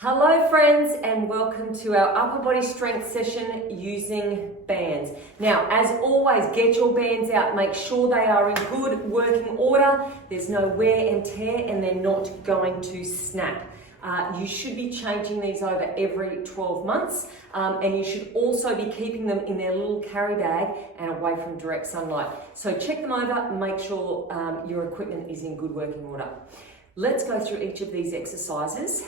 Hello friends, and welcome to our upper body strength session using bands. Now, as always, get your bands out. Make sure they are in good working order. There's no wear and tear and they're not going to snap. You should be changing these over every 12 months and you should also be keeping them in their little carry bag and away from direct sunlight. So check them over and make sure your equipment is in good working order. Let's go through each of these exercises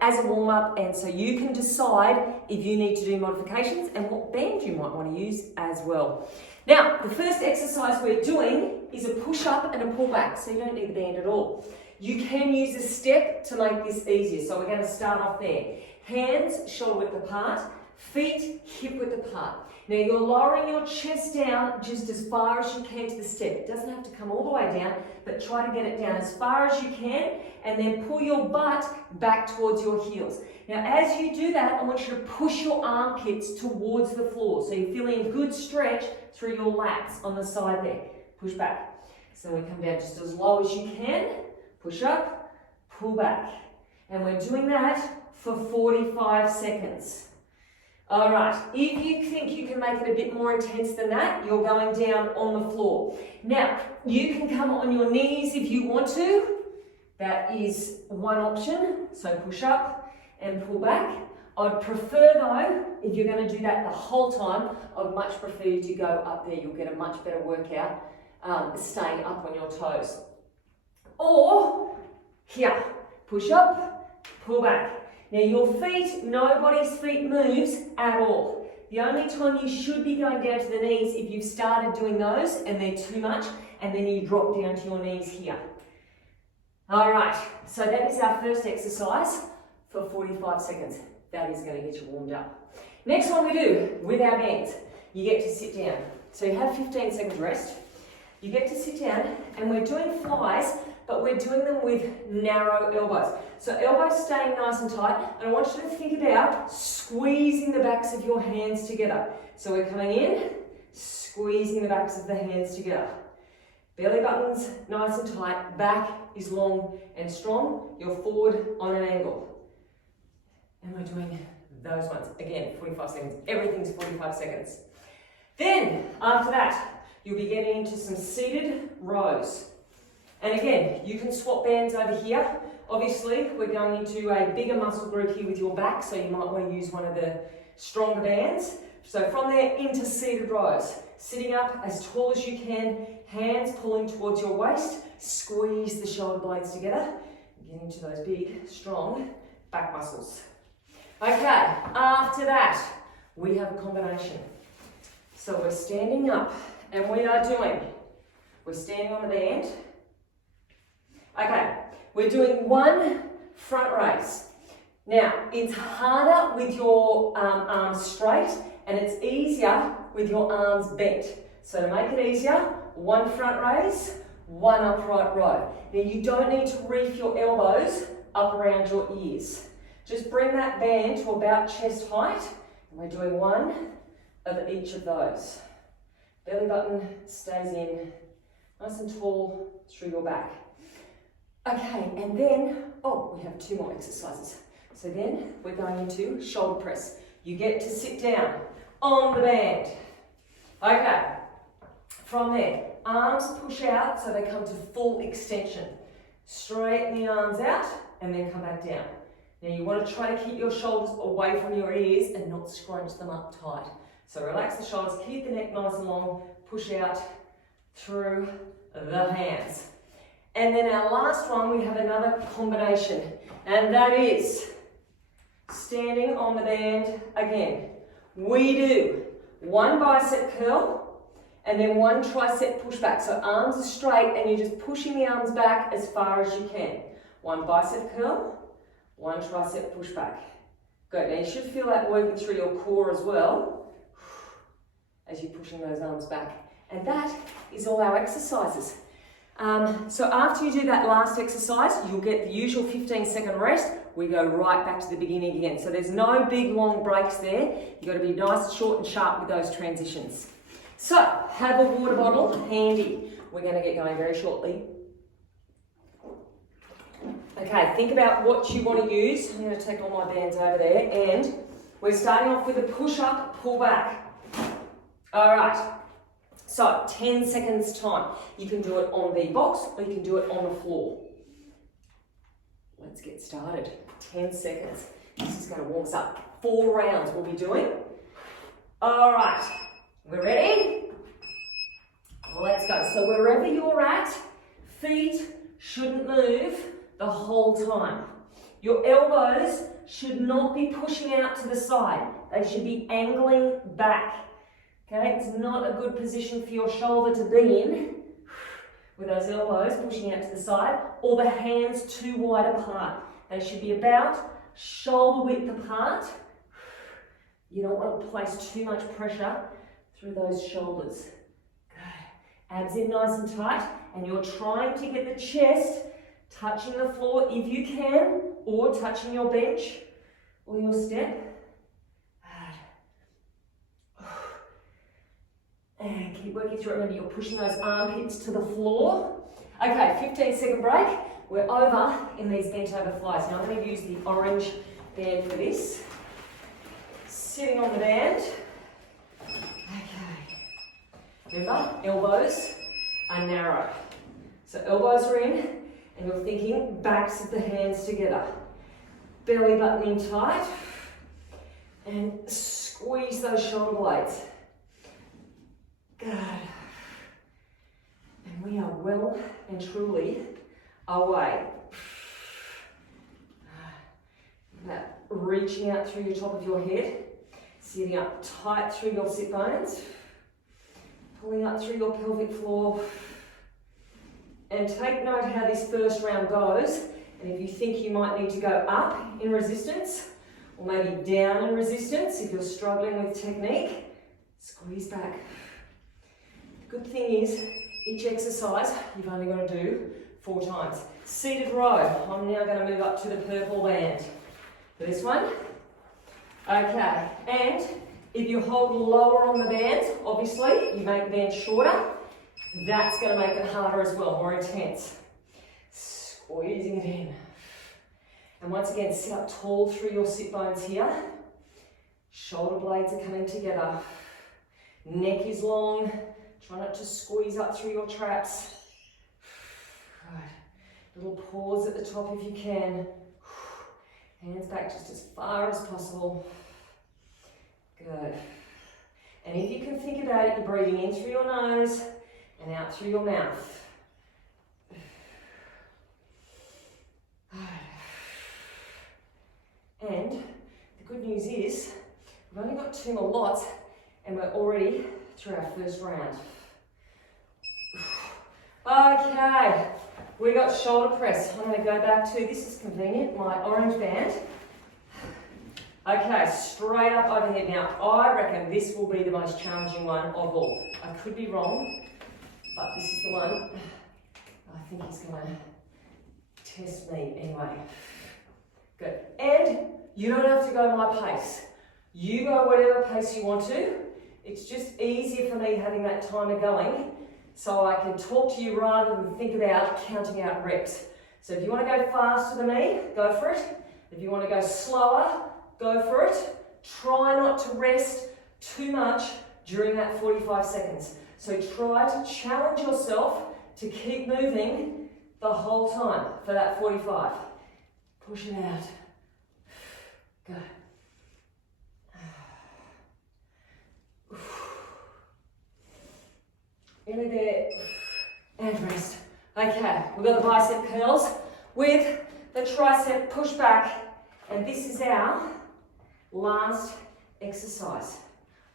as a warm-up, and so you can decide if you need to do modifications and what band you might want to use as well. Now, the first exercise we're doing is a push-up and a pull-back, so you don't need the band at all. You can use a step to make this easier, so we're going to start off there. Hands shoulder width apart, feet hip width apart. Now you're lowering your chest down just as far as you can to the step. It doesn't have to come all the way down, but try to get it down as far as you can and then pull your butt back towards your heels. Now as you do that, I want you to push your armpits towards the floor. So you're feeling a good stretch through your lats on the side there. Push back. So we come down just as low as you can. Push up, pull back. And we're doing that for 45 seconds. All right, if you think you can make it a bit more intense than that, you're going down on the floor. Now, you can come on your knees if you want to. That is one option. So push up and pull back. I'd prefer though, if you're going to do that the whole time, I'd much prefer you to go up there. You'll get a much better workout staying up on your toes. Or here, push up, pull back. Now your feet, nobody's feet moves at all. The only time you should be going down to the knees if you've started doing those and they're too much, and then you drop down to your knees here. All right, so that is our first exercise for 45 seconds. That is going to get you warmed up. Next one we do with our bands, you get to sit down. So you have 15 seconds rest. You get to sit down and we're doing flies, but we're doing them with narrow elbows. So elbows staying nice and tight, and I want you to think about squeezing the backs of your hands together. So we're coming in, squeezing the backs of the hands together. Belly buttons nice and tight, back is long and strong, you're forward on an angle. And we're doing those ones. Again, 45 seconds, everything's 45 seconds. Then, after that, you'll be getting into some seated rows. And again, you can swap bands over here. Obviously, we're going into a bigger muscle group here with your back, so you might want to use one of the stronger bands. So from there, into seated rows. Sitting up as tall as you can, hands pulling towards your waist, squeeze the shoulder blades together, getting to those big, strong back muscles. Okay, after that, we have a combination. So we're standing up, and we're standing on the band. Okay, we're doing one front raise. Now, it's harder with your arms straight and it's easier with your arms bent. So to make it easier, one front raise, one upright row. Now you don't need to reef your elbows up around your ears. Just bring that band to about chest height, and we're doing one of each of those. Belly button stays in, nice and tall through your back. Okay, and then, we have two more exercises. So then we're going into shoulder press. You get to sit down on the band. Okay, from there, arms push out so they come to full extension. Straighten the arms out and then come back down. Now you want to try to keep your shoulders away from your ears and not scrunch them up tight. So relax the shoulders, keep the neck nice and long, push out through the hands. And then our last one, we have another combination, and that is standing on the band again. We do one bicep curl and then one tricep push back. So arms are straight and you're just pushing the arms back as far as you can. One bicep curl, one tricep push back. Good, now you should feel that working through your core as well as you're pushing those arms back. And that is all our exercises. So after you do that last exercise, you'll get the usual 15-second rest. We go right back to the beginning again. So there's no big long breaks there. You've got to be nice, short and sharp with those transitions. So have a water bottle handy. We're going to get going very shortly. Okay, think about what you want to use. I'm going to take all my bands over there, and we're starting off with a push-up, pull back. All right, so 10 seconds time. You can do it on the box or you can do it on the floor. Let's get started. 10 seconds. This is going to warm us up. 4 rounds we'll be doing. All right, we're ready? Let's go. So wherever you're at, feet shouldn't move the whole time. Your elbows should not be pushing out to the side. They should be angling back. Okay, it's not a good position for your shoulder to be in with those elbows pushing out to the side or the hands too wide apart. They should be about shoulder width apart. You don't want to place too much pressure through those shoulders. Good. Abs in nice and tight, and you're trying to get the chest touching the floor if you can, or touching your bench or your step. And keep working through it. Remember, you're pushing those armpits to the floor. Okay, 15-second break. We're over in these bent over flies. Now I'm going to use the orange band for this. Sitting on the band. Okay. Remember, elbows are narrow. So elbows are in, and you're thinking backs of the hands together. Belly button in tight. And squeeze those shoulder blades. Good. And we are well and truly away. That reaching out through your top of your head, sitting up tight through your sit bones, pulling up through your pelvic floor. And take note how this first round goes. And if you think you might need to go up in resistance, or maybe down in resistance, if you're struggling with technique, squeeze back. Good thing is, each exercise you've only got to do 4 times. Seated row. I'm now going to move up to the purple band. For this one. Okay, and if you hold lower on the bands, obviously, you make the band shorter. That's going to make it harder as well, more intense. Squeezing it in. And once again, sit up tall through your sit bones here. Shoulder blades are coming together. Neck is long. Try not to squeeze up through your traps. Good. Little pause at the top if you can. Hands back just as far as possible. Good. And if you can think about it, you're breathing in through your nose and out through your mouth. And the good news is, we've only got 2 more lots and we're already through our first round. Okay, we got shoulder press. I'm going to go back to, this is convenient, my orange band. Okay, straight up overhead. Now, I reckon this will be the most challenging one of all. I could be wrong, but this is the one I think he's going to test me anyway. Good. And you don't have to go my pace. You go whatever pace you want to. It's just easier for me having that timer going so I can talk to you rather than think about counting out reps. So if you want to go faster than me, go for it. If you want to go slower, go for it. Try not to rest too much during that 45 seconds. So try to challenge yourself to keep moving the whole time for that 45. Push it out. Go. Nearly there. And rest. Okay, we've got the bicep curls with the tricep push back. And this is our last exercise.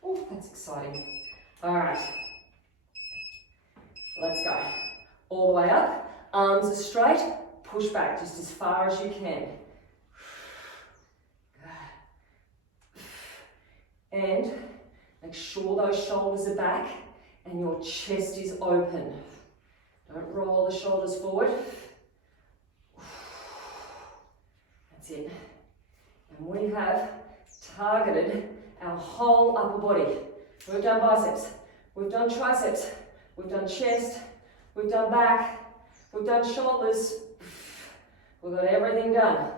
Oh, that's exciting. All right. Let's go. All the way up. Arms are straight. Push back just as far as you can. And make sure those shoulders are back and your chest is open. Don't roll the shoulders forward. That's it. And we have targeted our whole upper body. We've done biceps, we've done triceps, we've done chest, we've done back, we've done shoulders, We've got everything done.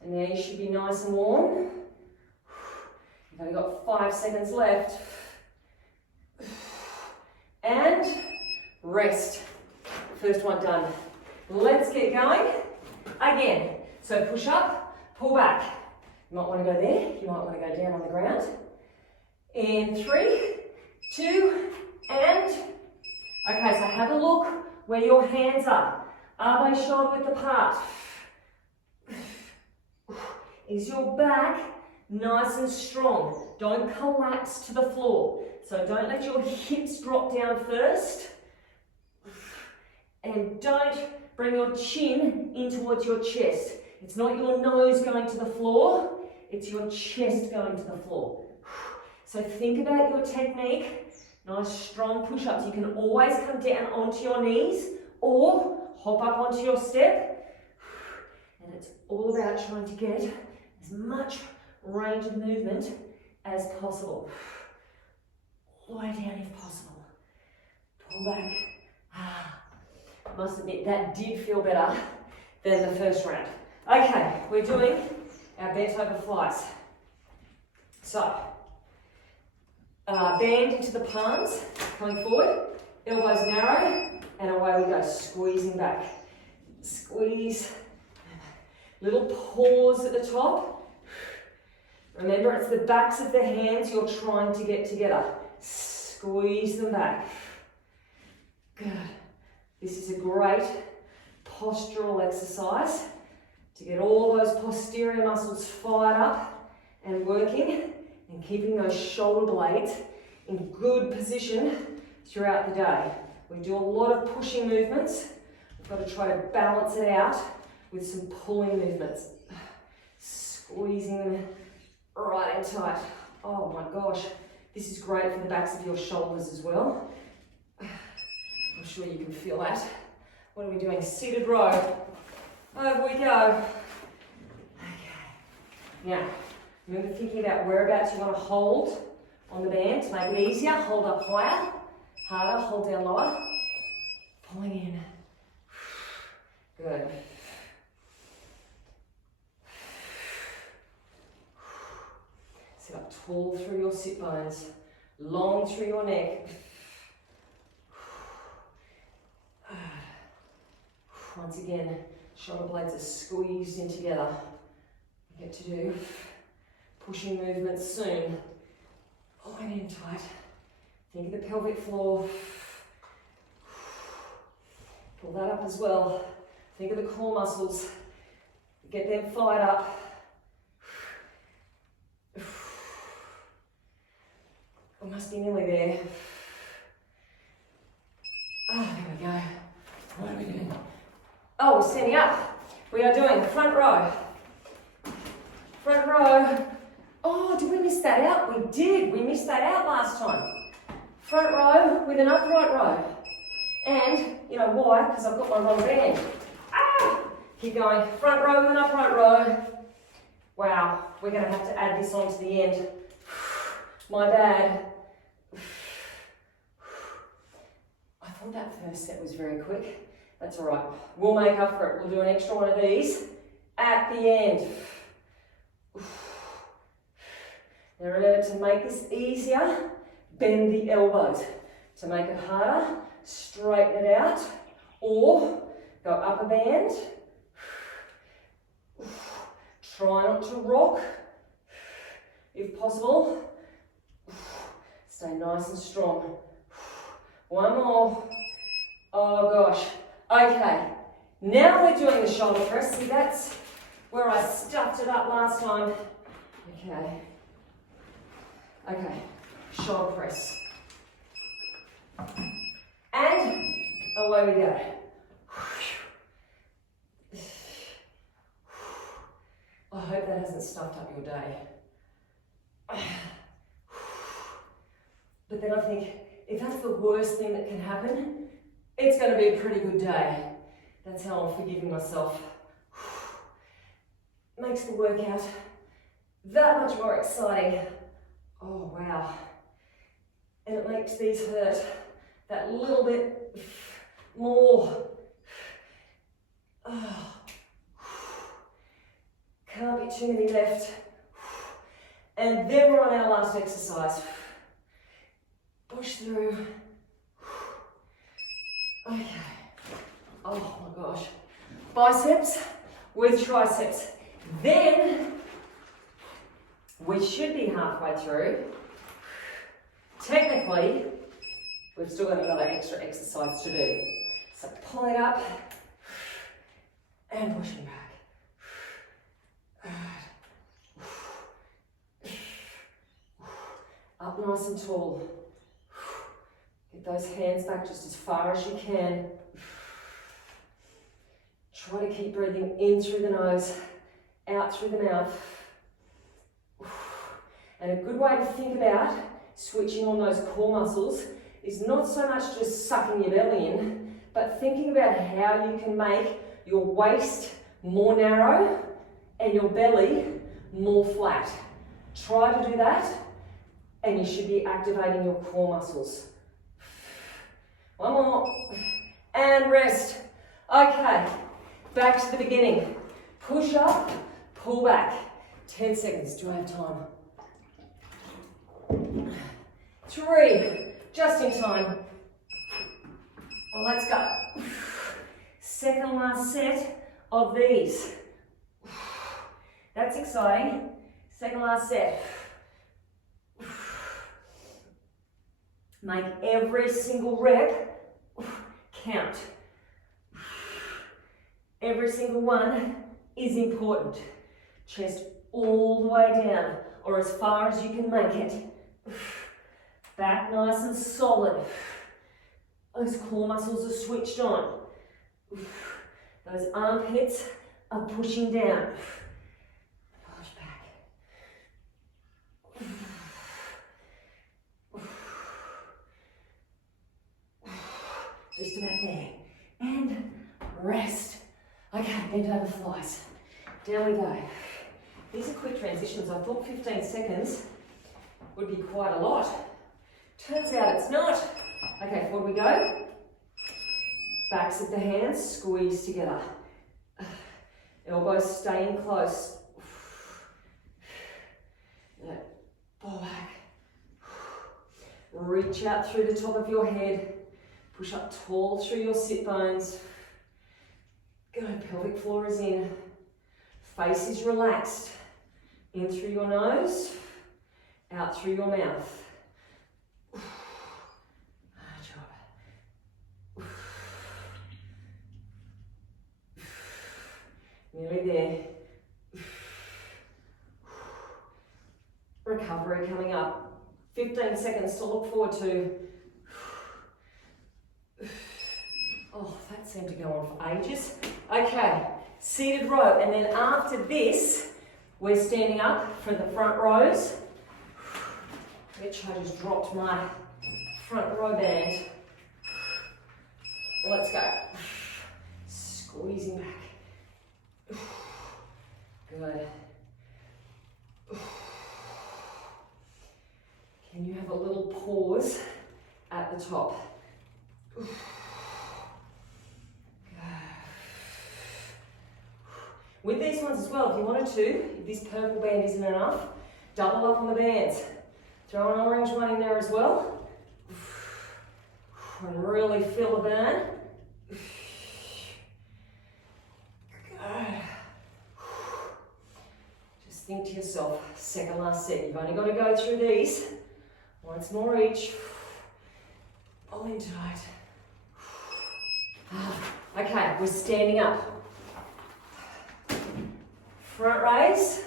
And now you should be nice and warm. You've only got 5 seconds left. And rest. First one done. Let's get going. Again, so push up, pull back. You might want to go there, you might want to go down on the ground. In 3, 2, and... Okay, so have a look where your hands are. Are they shoulder width apart? Is your back nice and strong? Don't collapse to the floor. So don't let your hips drop down first. And don't bring your chin in towards your chest. It's not your nose going to the floor, it's your chest going to the floor. So think about your technique. Nice strong push-ups. You can always come down onto your knees or hop up onto your step. And it's all about trying to get as much range of movement as possible. All the way down if possible. Pull back. Must admit, that did feel better than the first round. Okay, we're doing our bent over flies. So, band into the palms, coming forward, elbows narrow, and away we go, squeezing back. Squeeze. Little pause at the top. Remember, it's the backs of the hands you're trying to get together. Squeeze them back. Good. This is a great postural exercise to get all those posterior muscles fired up and working and keeping those shoulder blades in good position throughout the day. We do a lot of pushing movements. We've got to try to balance it out with some pulling movements. Squeezing them right in tight. Oh my gosh, this is great for the backs of your shoulders as well. I'm sure you can feel that. What are we doing? Seated row. Over we go. Okay. Now, remember thinking about whereabouts you want to hold on the band to make it easier. Hold up higher, harder, hold down lower. Pulling in. Good. Sit up tall through your sit bones, long through your neck. Once again, shoulder blades are squeezed in together. We get to do pushing movements soon. Pulling in tight. Think of the pelvic floor. Pull that up as well. Think of the core muscles. Get them fired up. We must be nearly there. Oh, there we go. What are we doing? Oh, we're standing up. We are doing front row. Front row. Oh, did we miss that out? We did. We missed that out last time. Front row with an upright row. And, you know why? Because I've got my wrong band. Keep going. Front row with an upright row. Wow, we're going to have to add this on to the end. My bad. I thought that first set was very quick. That's all right. We'll make up for it. We'll do an extra one of these at the end. Now remember, to make this easier, bend the elbows. To make it harder, straighten it out, or go upper band. Try not to rock, if possible. Stay nice and strong. One more. Oh gosh. Okay, now we're doing the shoulder press. See, that's where I stuffed it up last time. Okay, shoulder press. And away we go. I hope that hasn't stuffed up your day. But then I think, if that's the worst thing that can happen, it's going to be a pretty good day. That's how I'm forgiving myself. Makes the workout that much more exciting. Oh, wow. And it makes these hurt that little bit more. Oh. too many left. And then we're on our last exercise. Push through. Okay. Oh my gosh. Biceps with triceps. Then we should be halfway through. Technically, we've still got another extra exercise to do. So pull it up and pushing back. Up nice and tall. Get those hands back just as far as you can. Try to keep breathing in through the nose, out through the mouth. And a good way to think about switching on those core muscles is not so much just sucking your belly in, but thinking about how you can make your waist more narrow and your belly more flat. Try to do that, and you should be activating your core muscles. One more, and rest. Okay, back to the beginning. Push up, pull back. 10 seconds, do I have time? 3, just in time. Well, let's go. Second last set of these. That's exciting. Second last set. Make every single rep count. Every single one is important. Chest all the way down, or as far as you can make it. Back nice and solid. Those core muscles are switched on. Those armpits are pushing down. Push back. Just about there. And rest. Okay, bend over flies. Down we go. These are quick transitions. I thought 15 seconds would be quite a lot. Turns out it's not. Okay, forward we go. Backs of the hands squeeze together. Elbows staying close. Pull back. Reach out through the top of your head. Push up tall through your sit bones. Good, pelvic floor is in. Face is relaxed. In through your nose, out through your mouth. Nearly there. Recovery coming up. 15 seconds to look forward to. Oh, that seemed to go on for ages. Okay, seated row. And then after this, we're standing up for the front rows, which I just dropped my front row band. Let's go. Squeezing back. Good. Can you have a little pause at the top? With these ones as well, if you wanted to, if this purple band isn't enough, double up on the bands. Throw an orange one in there as well. And really feel the burn. Just think to yourself, second last set. You've only got to go through these. Once more each. Pull in tight. Okay, we're standing up. Front raise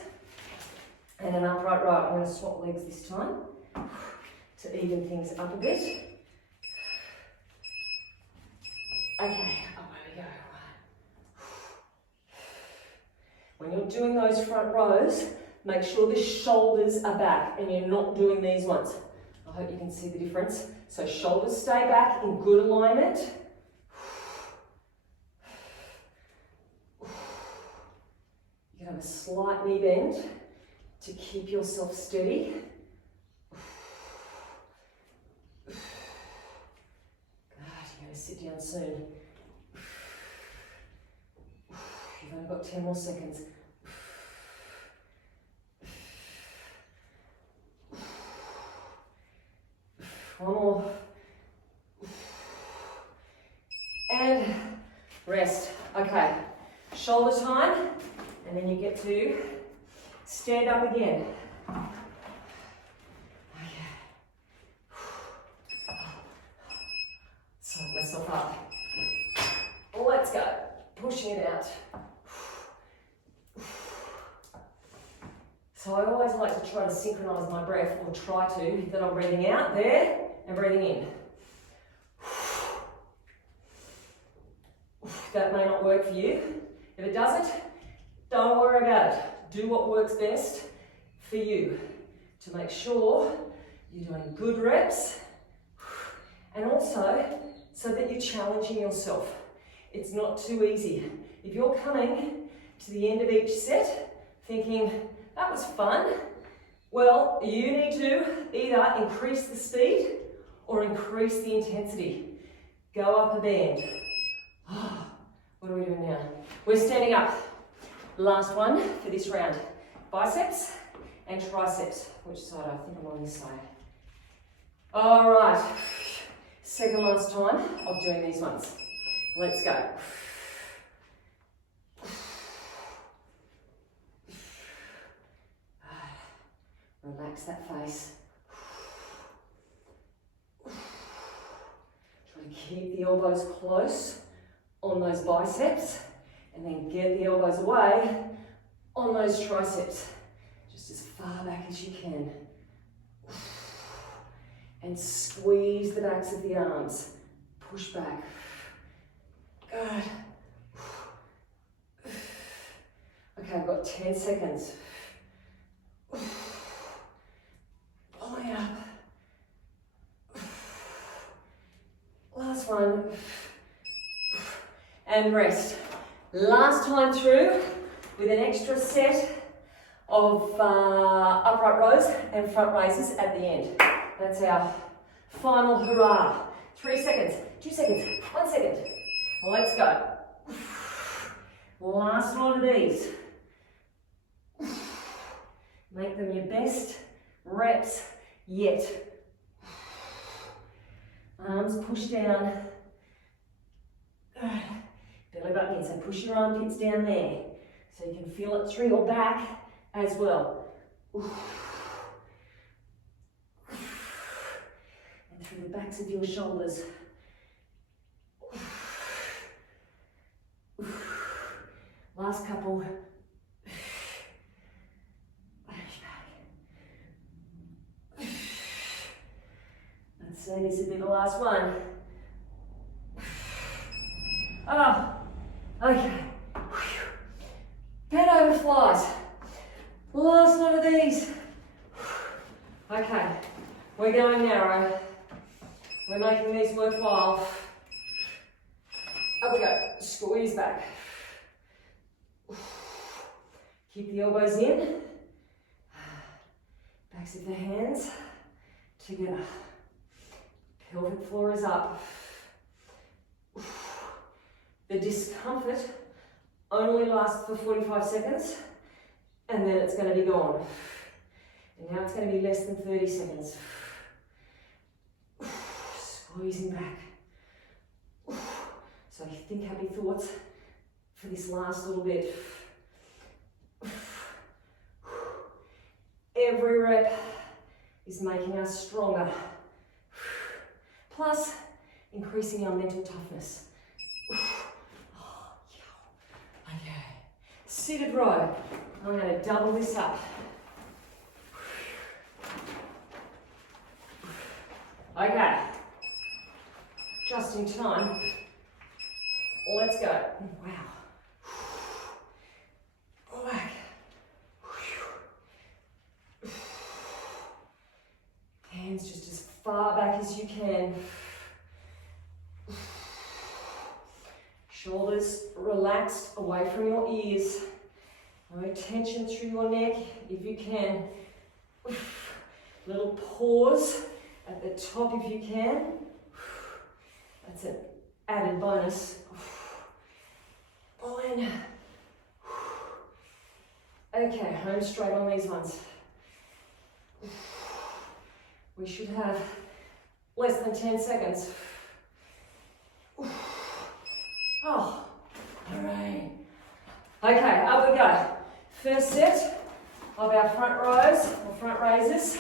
and an upright right. I'm going to swap legs this time to even things up a bit. Okay, away we go. When you're doing those front rows, make sure the shoulders are back and you're not doing these ones. I hope you can see the difference. So shoulders stay back in good alignment. You can have a slight knee bend to keep yourself steady. God, you're going to sit down soon. You've only got 10 more seconds. rest. Okay, shoulder time, and then you get to stand up again. Okay. Sorry myself up. Let's go. Pushing it out. So I always like to try to synchronise my breath, or try to, that I'm breathing out there and breathing in. That may not work for you. If it doesn't, don't worry about it. Do what works best for you to make sure you're doing good reps, and also so that you're challenging yourself. It's not too easy. If you're coming to the end of each set thinking, that was fun, well, you need to either increase the speed or increase the intensity. Go up a band. What are we doing now? We're standing up. Last one for this round. Biceps and triceps. Which side? I think I'm on this side. All right. Second last time of doing these ones. Let's go. Relax that face. Try to keep the elbows close on those biceps, and then get the elbows away on those triceps. Just as far back as you can. And squeeze the backs of the arms. Push back. Good. Okay, I've got 10 seconds. Pulling up. Last one. And rest. Last time through with an extra set of upright rows and front raises at the end. That's our final hurrah. 3 seconds, 2 seconds, 1 second. Well, let's go. Last one of these. Make them your best reps yet. Arms push down. Belly button in, so push your armpits down there so you can feel it through your back as well. And through the backs of your shoulders. Last couple. Let's say this will be the last one. Oh, okay. Head over flies. Last one of these. Okay, we're going narrow. We're making these worthwhile. Up we go. Squeeze back. Keep the elbows in. Backs of the hands together. Pelvic floor is up. The discomfort only lasts for 45 seconds, and then it's going to be gone. And now it's going to be less than 30 seconds. Squeezing back. So you think happy thoughts for this last little bit. Every rep is making us stronger. Plus, increasing our mental toughness. Okay, seated row. I'm going to double this up. Okay, just in time. Let's go. Wow. Back. Hands just as far back as you can. Shoulders relaxed away from your ears. No tension through your neck if you can. Little pause at the top if you can. That's an added bonus. Pull in. Okay, home straight on these ones. We should have less than 10 seconds. Oh, Okay, up we go. First set of our front rows, or front raises,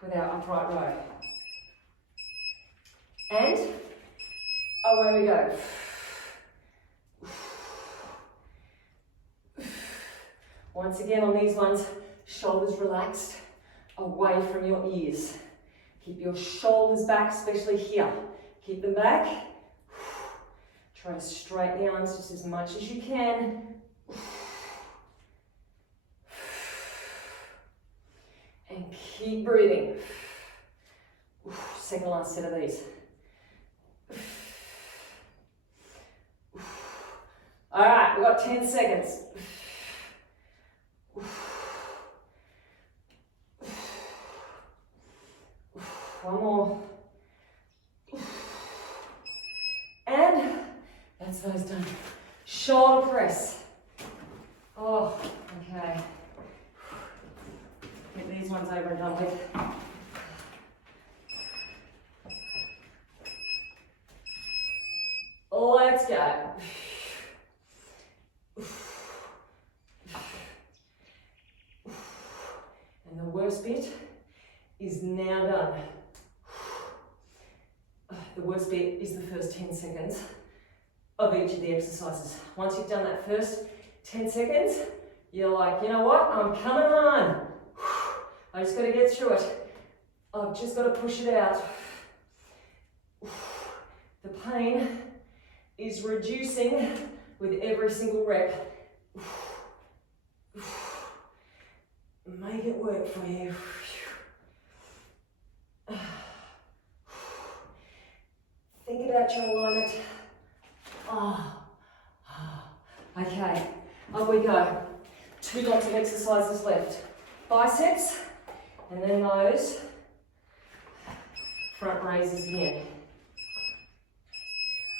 with our upright row. And away we go. Once again on these ones, shoulders relaxed, away from your ears. Keep your shoulders back, especially here. Keep them back. Try to straighten the arms just as much as you can. And keep breathing. Second last set of these. All right, we've got 10 seconds. One more. And that's those done. Shoulder press. Oh, okay. Get these ones over and done with. Let's go. And the worst bit is now done. The worst bit is the first 10 seconds of each of the exercises. Once you've done that first 10 seconds, you're like, you know what, I'm coming on. I just got to get through it. I've just got to push it out. The pain is reducing with every single rep. Make it work for you. Think about your alignment. Okay, up we go. 2 lots of exercises left. Biceps, and then those front raises again.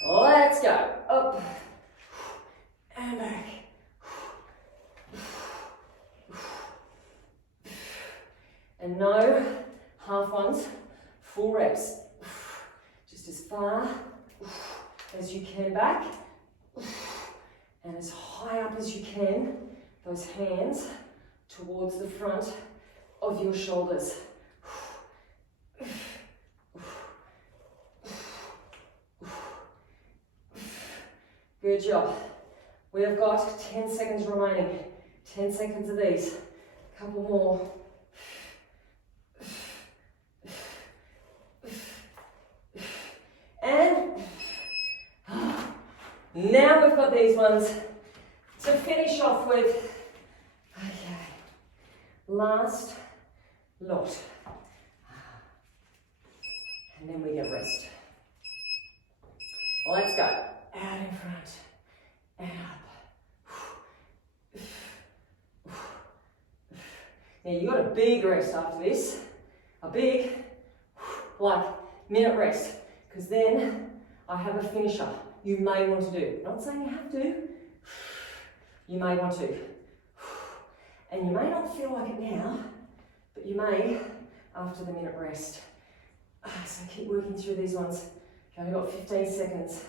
Let's go. Up and back. And no half ones, full reps. Just as far as you can back and as high up as you can, those hands towards the front of your shoulders. Good job. We have got 10 seconds remaining. 10 seconds of these. A couple more. And now we've got these ones to finish off with. Okay, last lot. And then we get rest. Let's go. Out in front and up. Now you've got a big rest after this. A big, like, minute rest. Because then I have a finisher you may want to do. Not saying you have to. You may want to. And you may not feel like it now, but you may after the minute rest. So keep working through these ones. You've only got 15 seconds.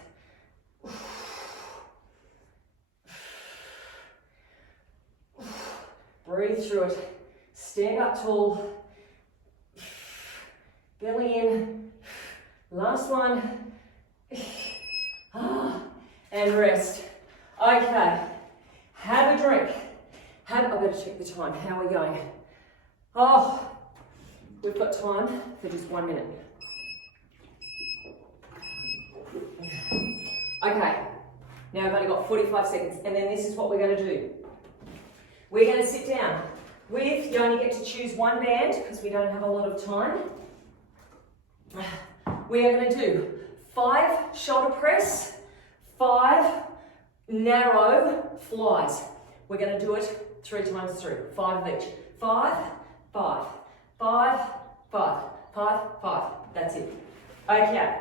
Breathe through it. Stand up tall. Belly in. Last one. And rest. Okay. Have a drink. I better check the time. How are we going? Oh, we've got time for just 1 minute. Okay. Now we've only got 45 seconds, and then this is what we're going to do. We're going to sit down with, you only get to choose one band because we don't have a lot of time. We are going to do 5 shoulder press, 5 narrow flies. We're going to do it 3 times through, 5 of each. 5, 5, 5, 5, 5, 5. That's it. Okay.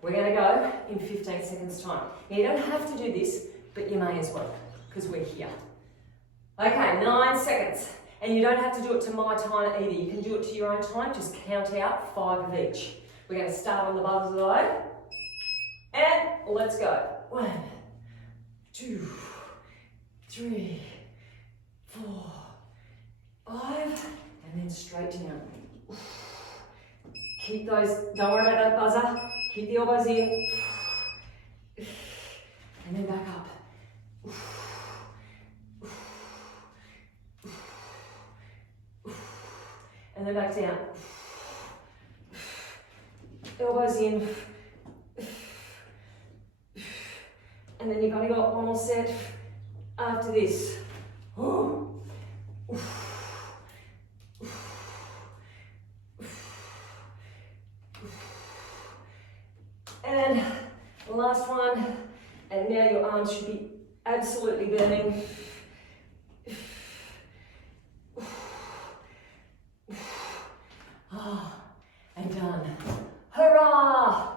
We're going to go in 15 seconds time. Now you don't have to do this, but you may as well, because we're here. Okay, 9 seconds. And you don't have to do it to my time either. You can do it to your own time. Just count out 5 of each. We're going to start on the bubbles though. And let's go. 1, 2, 3, 4, 5, and then straight down. Keep those, don't worry about that buzzer, keep the elbows in, and then back up. And then back down. Elbows in. And then you've got to go up one more set after this. And last one. And now your arms should be absolutely burning. And done. Hurrah!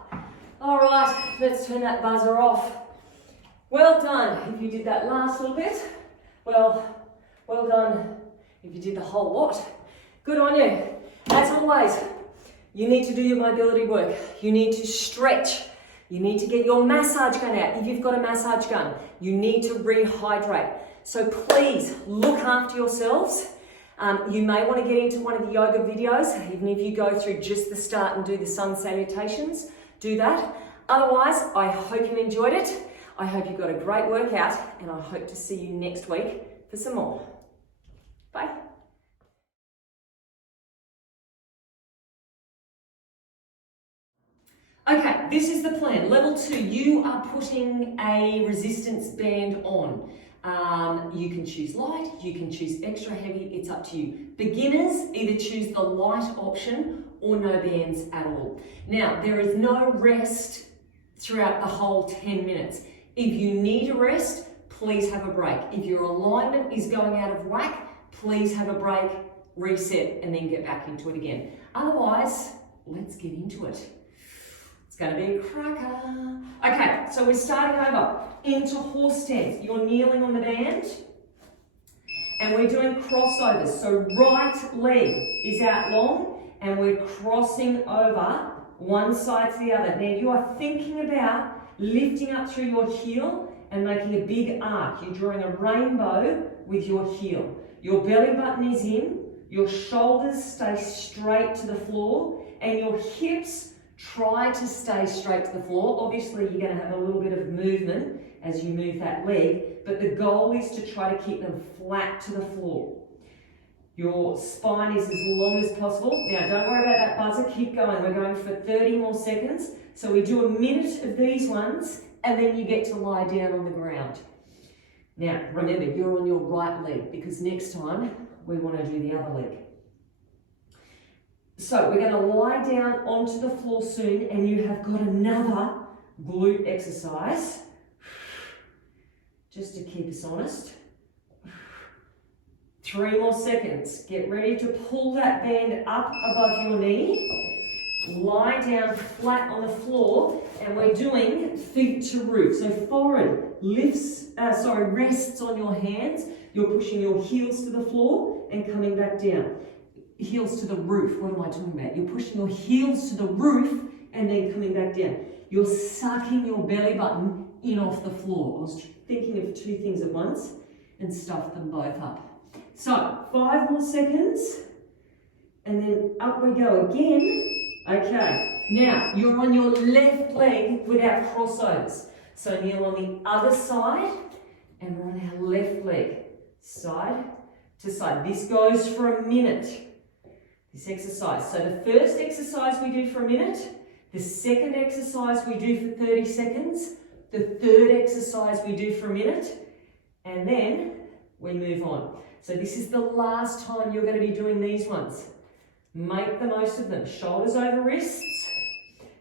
All right, let's turn that buzzer off. Well done if you did that last little bit. Well done if you did the whole lot. Good on you. As always, you need to do your mobility work. You need to stretch. You need to get your massage gun out. If you've got a massage gun, you need to rehydrate. So please look after yourselves. You may want to get into one of the yoga videos, even if you go through just the start and do the sun salutations, do that. Otherwise, I hope you enjoyed it. I hope you got a great workout, and I hope to see you next week for some more. Bye. Okay, this is the plan. Level 2, you are putting a resistance band on. You can choose light, you can choose extra heavy, it's up to you. Beginners either choose the light option or no bands at all. Now, there is no rest throughout the whole 10 minutes. If you need a rest, please have a break. If your alignment is going out of whack, please have a break, reset, and then get back into it again. Otherwise, let's get into it. It's going to be a cracker. Okay, so we're starting over into horse stance. You're kneeling on the band, and we're doing crossovers. So right leg is out long, and we're crossing over one side to the other. Now you are thinking about lifting up through your heel and making a big arc. You're drawing a rainbow with your heel. Your belly button is in, your shoulders stay straight to the floor, and your hips try to stay straight to the floor. Obviously, you're going to have a little bit of movement as you move that leg, but the goal is to try to keep them flat to the floor. Your spine is as long as possible. Now, don't worry about that buzzer. Keep going. We're going for 30 more seconds. So we do a minute of these ones, and then you get to lie down on the ground. Now, remember, you're on your right leg, because next time we want to do the other leg. So we're going to lie down onto the floor soon, and you have got another glute exercise, just to keep us honest. 3 more seconds. Get ready to pull that band up above your knee. Lie down flat on the floor, and we're doing feet to root. So forward rests on your hands. You're pushing your heels to the floor and coming back down. Heels to the roof. What am I talking about? You're pushing your heels to the roof and then coming back down. You're sucking your belly button in off the floor. I was thinking of 2 things at once and stuffed them both up. So 5 more seconds, and then up we go again. Okay, now you're on your left leg without crossovers. So kneel on the other side, and we're on our left leg, side to side. This goes for a minute, this exercise. So the first exercise we do for a minute, the second exercise we do for 30 seconds, the third exercise we do for a minute, and then we move on. So this is the last time you're going to be doing these ones. Make the most of them. Shoulders over wrists.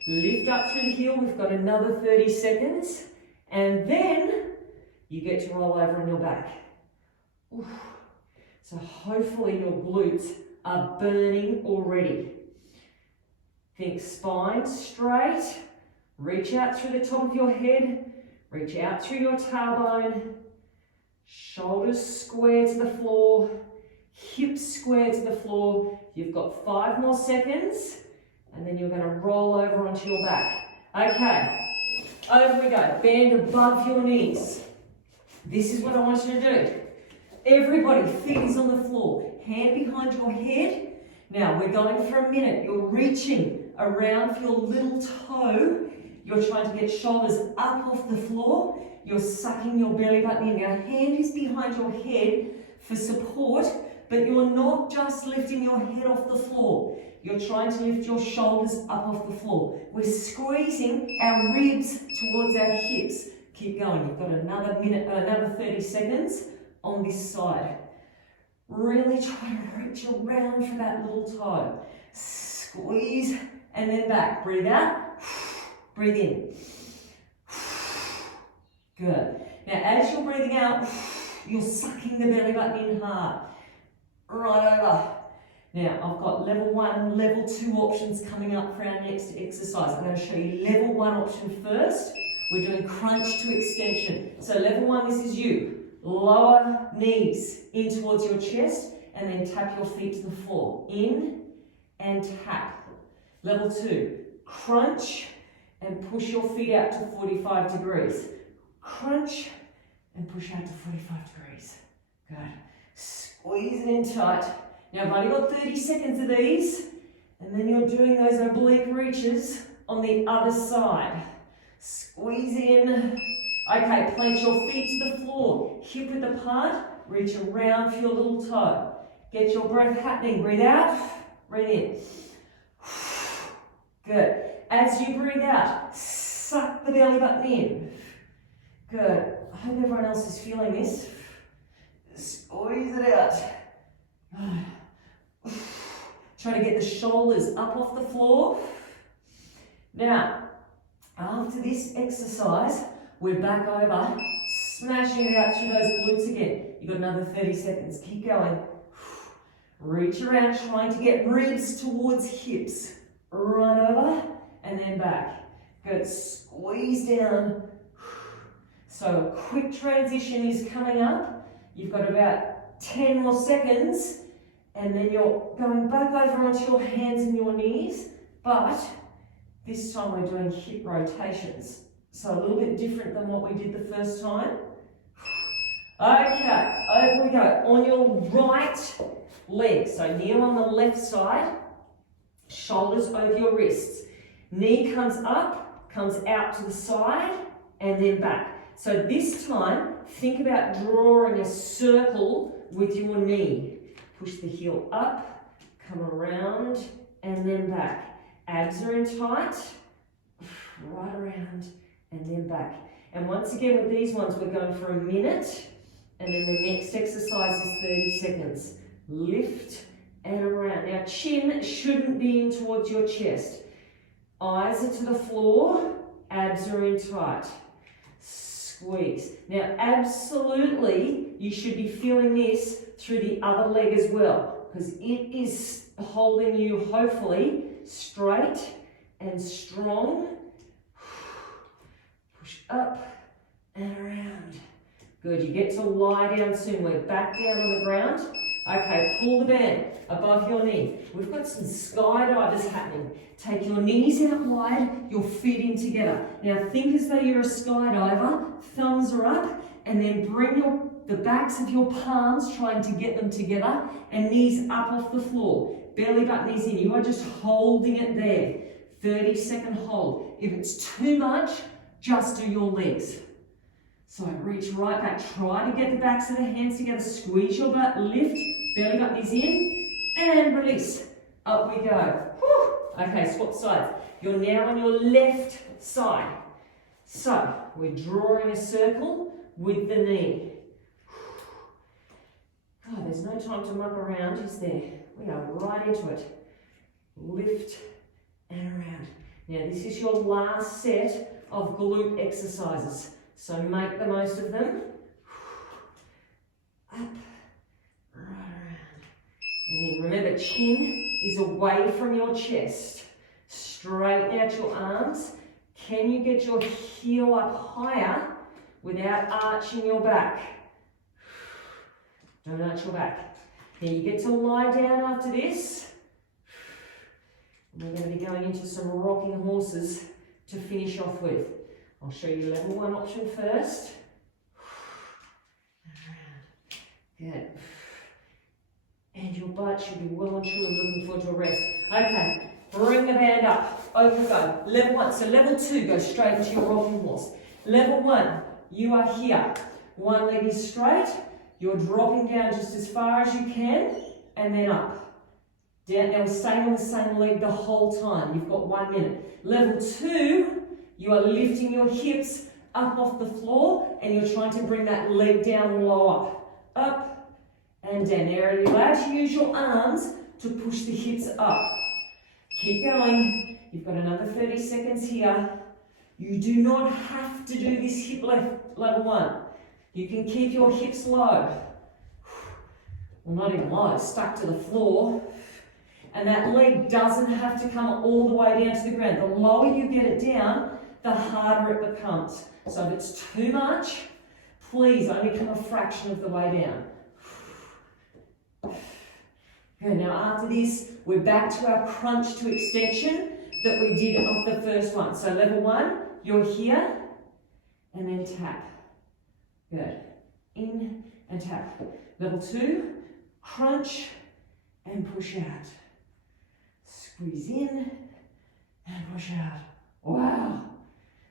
Lift up through the heel. We've got another 30 seconds. And then you get to roll over on your back. Oof. So hopefully your glutes are burning already. Think spine straight. Reach out through the top of your head. Reach out through your tailbone. Shoulders square to the floor. Hips square to the floor. You've got 5 more seconds, and then you're going to roll over onto your back. Okay, over we go. Band above your knees. This is what I want you to do. Everybody, feet is on the floor, hand behind your head. Now we're going for a minute. You're reaching around for your little toe. You're trying to get shoulders up off the floor. You're sucking your belly button in. Now hand is behind your head for support, but you're not just lifting your head off the floor. You're trying to lift your shoulders up off the floor. We're squeezing our ribs towards our hips. Keep going. You've got another minute, another 30 seconds on this side. Really try to reach around for that little toe. Squeeze and then back. Breathe out. Breathe in. Good. Now as you're breathing out, you're sucking the belly button in hard. Right over. Now I've got level 1, level 2 options coming up for our next exercise. I'm going to show you level 1 option first. We're doing crunch to extension. So level 1, this is you. Lower knees in towards your chest and then tap your feet to the floor. In and tap. Level 2, crunch and push your feet out to 45 degrees. Crunch and push out to 45 degrees. Good. Squeeze it in tight. Now I've only got 30 seconds of these, and then you're doing those oblique reaches on the other side. Squeeze in. Okay, plant your feet to the floor, hip width apart, reach around for your little toe. Get your breath happening. Breathe out, breathe in. Good. As you breathe out, suck the belly button in. Good. I hope everyone else is feeling this. Squeeze it out. Try to get the shoulders up off the floor. Now, after this exercise, we're back over, smashing it out through those glutes again. You've got another 30 seconds. Keep going. Reach around, trying to get ribs towards hips. Right over and then back. Good. Squeeze down. So a quick transition is coming up. You've got about 10 more seconds, and then you're going back over onto your hands and your knees, but this time we're doing hip rotations. So a little bit different than what we did the first time. Okay, over we go. On your right leg, so kneel on the left side, shoulders over your wrists. Knee comes up, comes out to the side, and then back. So this time, think about drawing a circle with your knee. Push the heel up, come around, and then back. Abs are in tight, right around, and then back. And once again with these ones, we're going for a minute, and then the next exercise is 30 seconds. Lift and around. Now chin shouldn't be in towards your chest. Eyes are to the floor, abs are in tight. Squeeze. Now absolutely, you should be feeling this through the other leg as well, because it is holding you hopefully straight and strong. Push up and around. Good, you get to lie down soon. We're back down on the ground. Okay, pull the band above your knee. We've got some skydivers happening. Take your knees out wide, your feet in together. Now think as though you're a skydiver, thumbs are up, and then bring the backs of your palms, trying to get them together, and knees up off the floor. Belly button is in. You are just holding it there. 30-second hold. If it's too much, just do your legs. So reach right back. Try to get the backs of the hands together. Squeeze your butt, lift, belly button is in, and release. Up we go. Whew. Okay, swap sides. You're now on your left side. So we're drawing a circle with the knee. God, there's no time to muck around, is there? We are right into it. Lift and around. Now this is your last set of glute exercises, so make the most of them. Up, right around. And then remember, chin is away from your chest. Straighten out your arms. Can you get your heel up higher without arching your back? Don't arch your back. Now you get to lie down after this. And we're going to be going into some rocking horses to finish off with. I'll show you level 1 option first. Good. And your butt should be well and truly looking forward to a rest. Okay, bring the band up. Over go. Level 1. So level 2, go straight into your rocking horse. Level 1, you are here. One leg is straight. You're dropping down just as far as you can, and then up. Down. Now we're staying on the same leg the whole time. You've got 1 minute. Level 2, you are lifting your hips up off the floor, and you're trying to bring that leg down lower. Up and down. Now you're allowed to use your arms to push the hips up. Keep going. You've got another 30 seconds here. You do not have to do this hip lift, level 1. You can keep your hips low. Well, not even low, stuck to the floor. And that leg doesn't have to come all the way down to the ground. The lower you get it down, the harder it becomes. So if it's too much, please only come a fraction of the way down. Good, now after this, we're back to our crunch to extension that we did of the first one. So level 1, you're here, and then tap. Good. In and tap. Level 2, crunch and push out. Squeeze in and push out. Wow.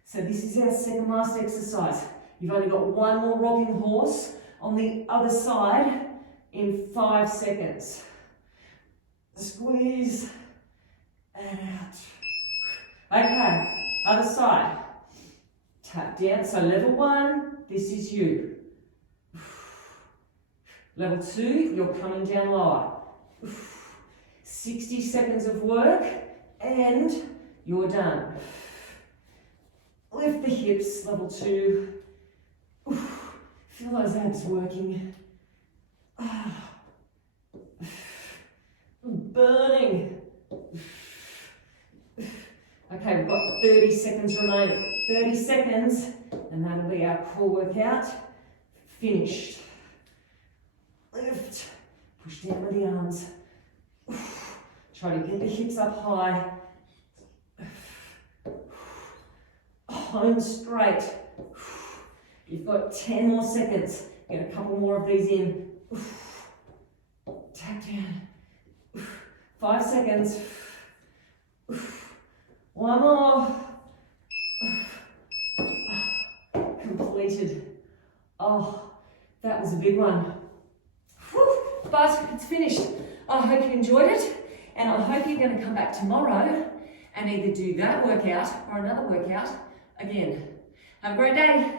So this is our second last exercise. You've only got one more rocking horse on the other side in 5 seconds. Squeeze and out. Okay, other side. Tap down. So level 1, this is you. Level 2, you're coming down lower. 60 seconds of work and you're done. Lift the hips, level 2. Feel those abs working. Burning. Okay, we've got 30 seconds remaining. 30 seconds, and that'll be our core workout finished. Lift, push down with the arms. Try to get the hips up high. Hone straight. You've got 10 more seconds. Get a couple more of these in. Tap down. 5 seconds. 1 more. Completed. Oh, that was a big one. Whew, but it's finished. I hope you enjoyed it, and I hope you're going to come back tomorrow and either do that workout or another workout again. Have a great day.